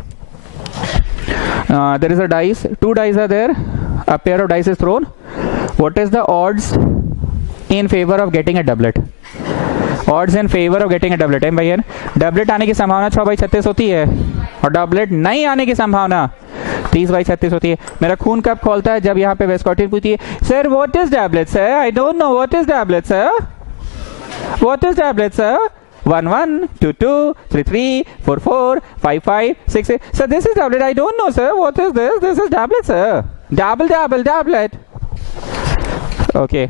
There is a dice, 2 dice are there, a pair of dice is thrown, what is the odds in favour of getting a doublet, odds in favour of getting a doublet m by n। Doublet आने की संभावना 6/36 होती है, और doublet नहीं आने की संभावना 30/36 होती है। मेरा खून कब खोलता है, जब यहाँ पे वेस्कॉटिन पूछती है, sir what is tablet sir, I don't know what is tablet sir, what is tablet sir, 1 1 2 2 3 3 4 4 5 5 6 6, sir this is tablet, I don't know sir, what is this, this is tablet sir, tablet. Okay,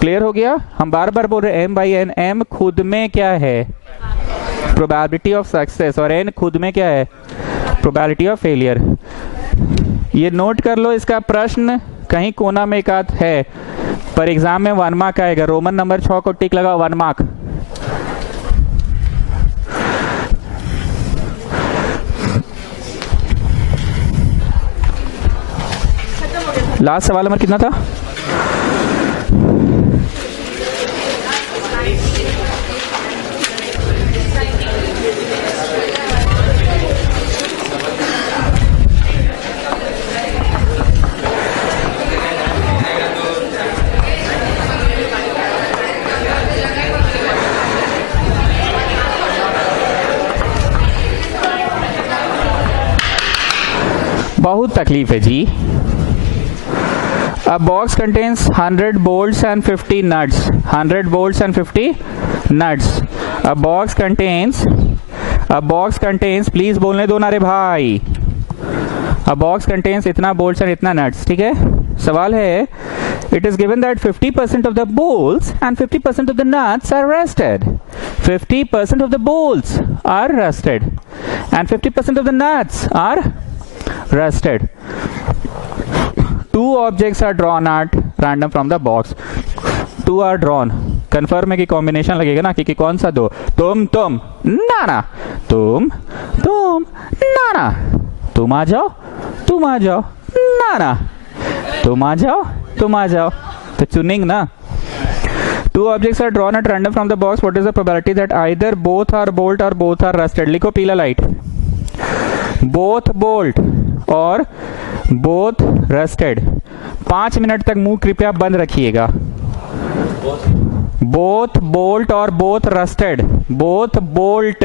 clear हो गया। हम बार बार बोल रहे हैं m by n, m खुद में क्या है, प्रोबेबिलिटी ऑफ सक्सेस, और n खुद में क्या है, प्रोबेबिलिटी ऑफ फेलियर। ये नोट कर लो, इसका प्रश्न कहीं कोना में एक आध है, पर एग्जाम में 1 मार्क आएगा। रोमन नंबर 6 को टिक लगाओ, 1 मार्क। लास्ट सवाल नंबर कितना था, बहुत तकलीफ है जी। A box contains 100 bolts and 50 nuts. 100 bolts and 50 nuts. A box contains, please बोलने दो ना रे भाई। A box contains इतना bolts and इतना nuts, ठीक है। सवाल है, it is given that 50% of the bolts and 50% of the nuts are rusted. 50% of the bolts are rusted and 50% of the nuts are rusted. 2 objects are drawn at random from the box. 2 are drawn. Confirm है कि combination लगेगा ना, क्योंकि कौन सा 2, तुम नाना, तुम नाना, तुम आ जाओ नाना, तुम आ जाओ, तो चुनिंग ना। 2 objects are drawn at random from the box. What is the probability that either both are bolt or both are rusted? लिखो पीला लाइट, both bolt और both rusted। 5 मिनट तक मुंह कृपया बंद रखिएगा। both bolt और both rusted, both bolt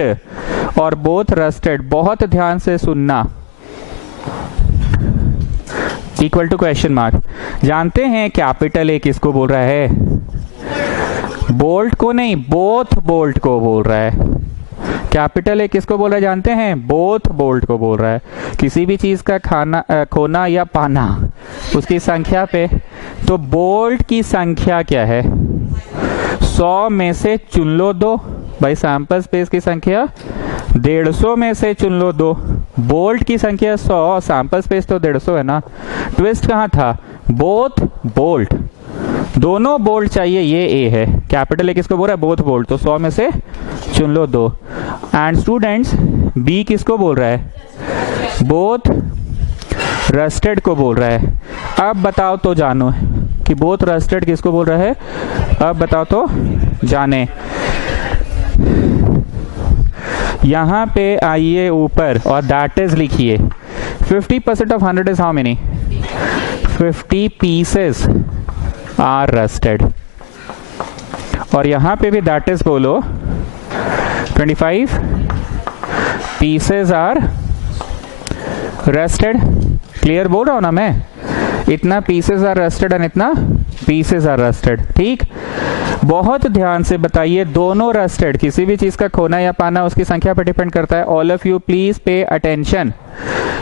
और both rusted, बहुत ध्यान से सुनना। Equal to question mark. जानते हैं कैपिटल ए किसको बोल रहा है, बोल्ट को नहीं, बोथ बोल्ट को बोल रहा है। कैपिटल ए किसको बोल रहा है जानते हैं, बोथ बोल्ट को बोल रहा है। किसी भी चीज का खोना या पाना, उसकी संख्या पे, तो बोल्ट की संख्या क्या है, 100 में से चुन लो 2 भाई, सैंपल स्पेस की संख्या 150 में से चुन लो 2, बोल्ट की संख्या 100, सैंपल स्पेस तो 150 है ना। ट्विस्ट कहाँ था, बोथ बोल्ट, दोनों बोल्ट चाहिए, ये ए है। कैपिटल ए किसको बोल रहा है, बोथ बोल्ट, तो 100 में से चुन लो 2। एंड स्टूडेंट्स बी किसको बोल रहा है, बोथ रस्टेड को बोल रहा है। अब बताओ तो जानो कि बोथ रस्टेड किसको बोल रहा है? अब बताओ तो जाने। यहां पे आइए ऊपर और दैट इज लिखिए 50% ऑफ 100 इज how many? 50 pieces are rusted. और यहां पे भी दैट इज बोलो 25 पीसेस आर रस्टेड। क्लियर बोल रहा हूं ना मैं? इतना पीसेस आर रस्टेड एंड इतना पीसेस आर रस्टेड। ठीक, बहुत ध्यान से बताइए, दोनों रस्टेड, किसी भी चीज का खोना या पाना उसकी संख्या पर डिपेंड करता है। All of you please pay attention.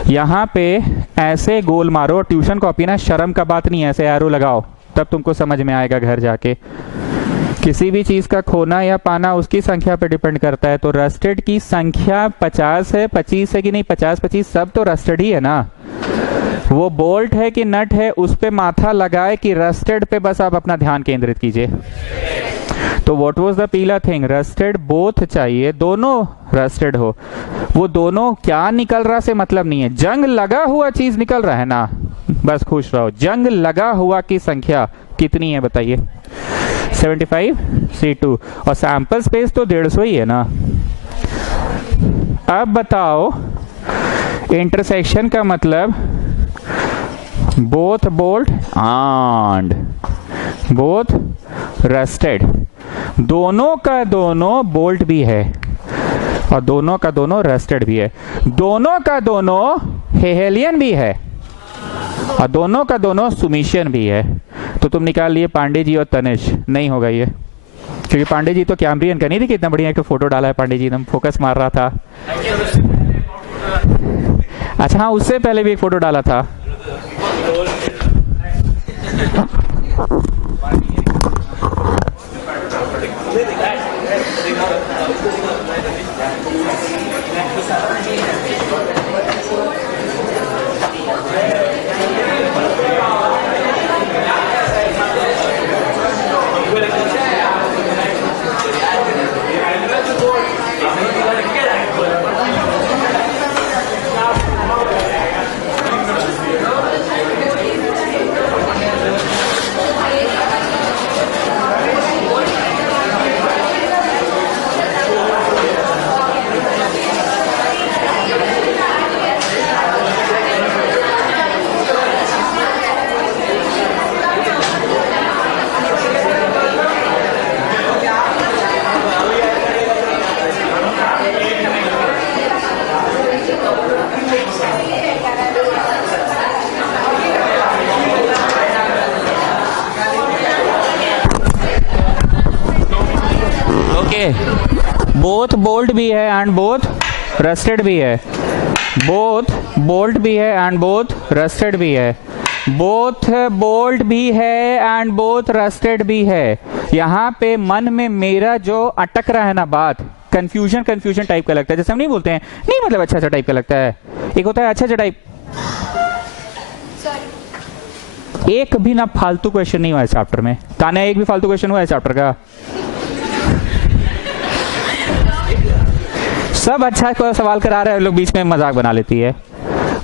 यहाँ पे ऐसे गोल मारो, ट्यूशन कॉपी ना, शर्म का बात नहीं है, ऐसे एरो लगाओ तब तुमको समझ में आएगा घर जाके। किसी भी चीज का खोना या पाना उसकी संख्या पे डिपेंड करता है। तो रस्टेड की संख्या 50 है, 25 है कि नहीं? 50-25 सब तो रस्टेड ही है ना। वो बोल्ट है कि नट है, उस पे माथा लगाए कि रस्टेड पे बस आप अपना ध्यान केंद्रित कीजिए। तो व्हाट वाज द पीला थिंग? रस्टेड बोथ चाहिए, दोनों रस्टेड हो। वो दोनों क्या निकल रहा से मतलब नहीं है, जंग लगा हुआ चीज निकल रहा है ना, बस खुश रहो। जंग लगा हुआ की संख्या कितनी है बताइए? 75 C2 और सैंपल स्पेस तो 150 ही है ना। अब बताओ इंटरसेक्शन का मतलब both bolt and both rusted, दोनों का दोनों बोल्ट भी है और दोनों का दोनों रस्टेड भी है, दोनों का दोनों हेहेलियन भी है और दोनों का दोनों सुमिशियन भी है। तो तुम निकाल लिए पांडे जी और तनिष। नहीं होगा ये, क्योंकि पांडे जी तो कैम्ब्रियन का नहीं थी, कितना बढ़िया एक तो फोटो डाला है पांडे जी, एकदम फोकस मार रहा था। अच्छा हाँ, उससे पहले भी एक फोटो डाला था। बोथ बोल्ट भी है एंड बोथ रस्टेड भी है, बोथ बोल्ट भी है एंड बोथ रस्टेड भी है, बोथ बोल्ट भी है एंड बोथ रस्टेड भी है। यहाँ पे मन में मेरा जो अटक रहा है ना बात, कंफ्यूजन टाइप का लगता है, जैसे हम नहीं बोलते हैं नहीं मतलब अच्छा टाइप का लगता है, एक होता है अच्छा टाइप। एक भी ना फालतू क्वेश्चन नहीं हुआ है चैप्टर में, तान्या एक भी फालतू क्वेश्चन हुआ है चैप्टर का? सब अच्छा सवाल करा रहे हैं लोग, बीच में मजाक बना लेती है।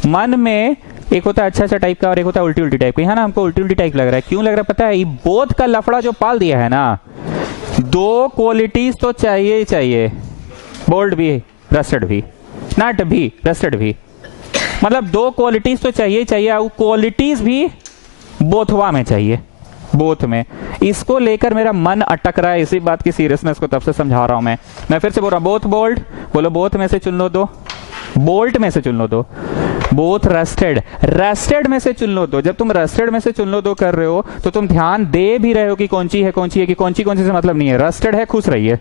मन में एक होता है अच्छा टाइप का और एक होता है उल्टी टाइप का। यहाँ ना हमको उल्टी टाइप लग रहा है, क्यों लग रहा है पता है? ये बोथ का लफड़ा जो पाल दिया है ना, दो क्वालिटीज तो चाहिए ही चाहिए, बोल्ड भी रस्टेड भी, नट भी रस्टेड भी, मतलब दो क्वालिटीज तो चाहिए ही चाहिए, वो क्वालिटीज भी बोथवा में चाहिए, बोथ में। इसको लेकर मेरा मन अटक रहा है, इसी बात की सीरियसनेस को तब से समझा रहा हूं मैं फिर से बोल रहा हूं, बोथ बोल्ट बोलो, बोथ में से चुन लो दो, बोल्ट में से चुन लो दो, बोथ रस्टेड में से चुन लो दो। जब तुम रस्टेड में से चुन लो दो कर रहे हो तो तुम ध्यान दे भी रहे हो कि कौन सी है कि कौन सी से मतलब नहीं है। रस्टेड है खुश रहिए,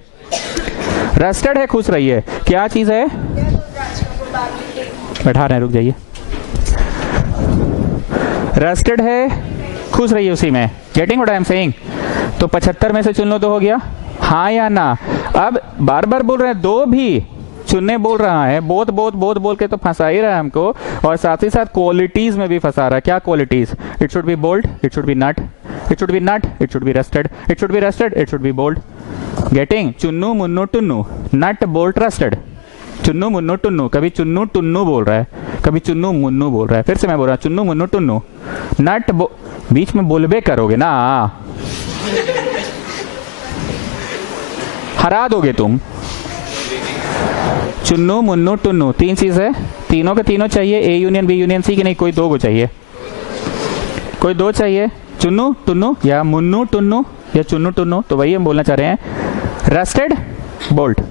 रस्टेड है खुश रहिए। क्या चीज है? बैठा रहे, रुक जाइए। रस्टेड है खुश रहिए उसी में, getting what I am saying? तो 75 में से चुन लो तो हो गया, हाँ या ना? अब बार बार बोल रहे हैं, दो भी चुनने बोल रहा है, बोथ बोल के तो फंसा ही रहा है हमको, और साथ ही साथ क्वालिटीज में भी फंसा रहा है। क्या qualities? It should be bolt, it should be nut, it should be nut, it should be rusted, it should be rusted, it should be bolt. Getting? Chunnu Munnu Tunnu, nut bolt rusted, Chunnu Munnu Tunnu. कभी चुन्नू टुन्नू बोल रहा है, कभी चुन्नू मुन्नू बोल रहा है। फिर से मैं बोल रहा हूँ, चुन्नू मुन्नू टुन्नू, नट बीच में बोलबे करोगे ना, हरा दोगे तुम। चुन्नू मुन्नू टुन्नू, 3 चीज है, तीनों के तीनों चाहिए, A union B union C की नहीं, कोई 2 को चाहिए, कोई 2 चाहिए, चुन्नू टुन्नू या मुन्नू टुन्नू या चुन्नू टुन्नू। तो वही हम बोलना चाह रहे हैं, रस्टेड बोल्ट,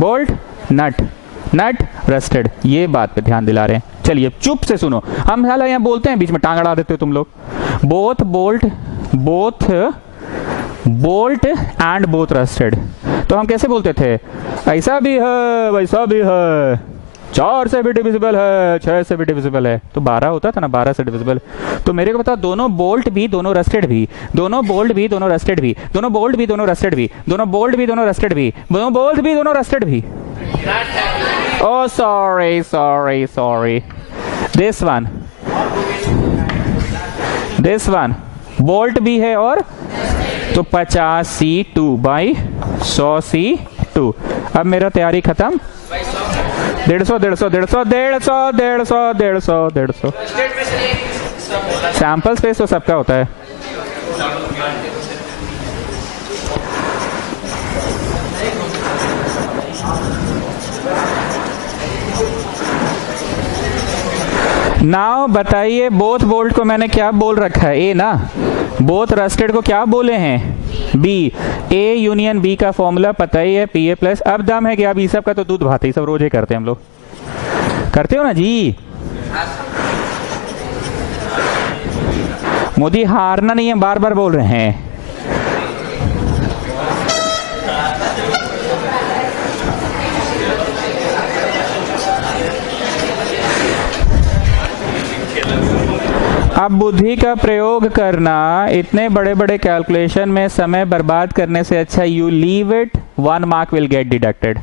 बोल्ट नट, नट रस्टेड, ये बात पे ध्यान दिला रहे हैं। चलिए चुप से सुनो, हम साला यहाँ बोलते हैं बीच में टांग अड़ा देते हो तुम लोग। Both bolt, both bolt and both rusted, तो हम कैसे बोलते थे, ऐसा भी है वैसा भी है, 4 से भी डिविजिबल है, 6 से भी डिविजिबल है, तो 12 होता था ना, 12 से डिविजिबल। तो मेरे को बता, दोनों बोल्ट भी दोनों रस्टेड भी, दोनों बोल्ट भी दोनों रस्टेड भी, दोनों बोल्ट भी दोनों रस्टेड भी, दोनों बोल्ट भी दोनों रस्टेड भी, दोनों बोल्ट भी दोनों रस्टेड भी। Oh sorry, sorry, sorry. This one bolt भी है, और तो 50C2 बाई 100C2। अब मेरा तैयारी खत्म। 150 150 150 150 150 150 सैंपल स्पेस तो सबका होता है। नाउ बताइए, बोथ बोल्ट को मैंने क्या बोल रखा है, ए ना, बोथ रस्टेड को क्या बोले हैं, बी। ए यूनियन बी का फॉर्मूला पता ही है, पी ए प्लस। अब दम है कि अब ये सब का तो दूध भाते ही सब रोज ही करते हैं हम लोग, करते हो ना जी। मोदी हारना नहीं है, बार बार बोल रहे हैं। अब बुद्धि का प्रयोग करना, इतने बड़े बड़े कैलकुलेशन में समय बर्बाद करने से अच्छा you leave it, 1 mark will get deducted.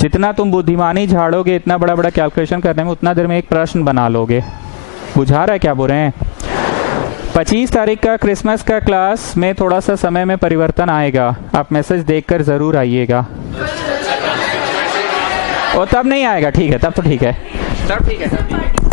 जितना तुम बुद्धिमानी झाड़ोगे इतना बड़ा बड़ा कैलकुलेशन करने में, उतना देर में एक प्रश्न बना लोगे। बुझा रहा है क्या बोल रहे हैं? 25 तारीख का क्रिसमस का क्लास में थोड़ा सा समय में परिवर्तन आएगा, आप मैसेज देखकर जरूर आइएगा। और तब नहीं आएगा, ठीक है, तब तो ठीक है, तब ठीक है, तब ठीक है।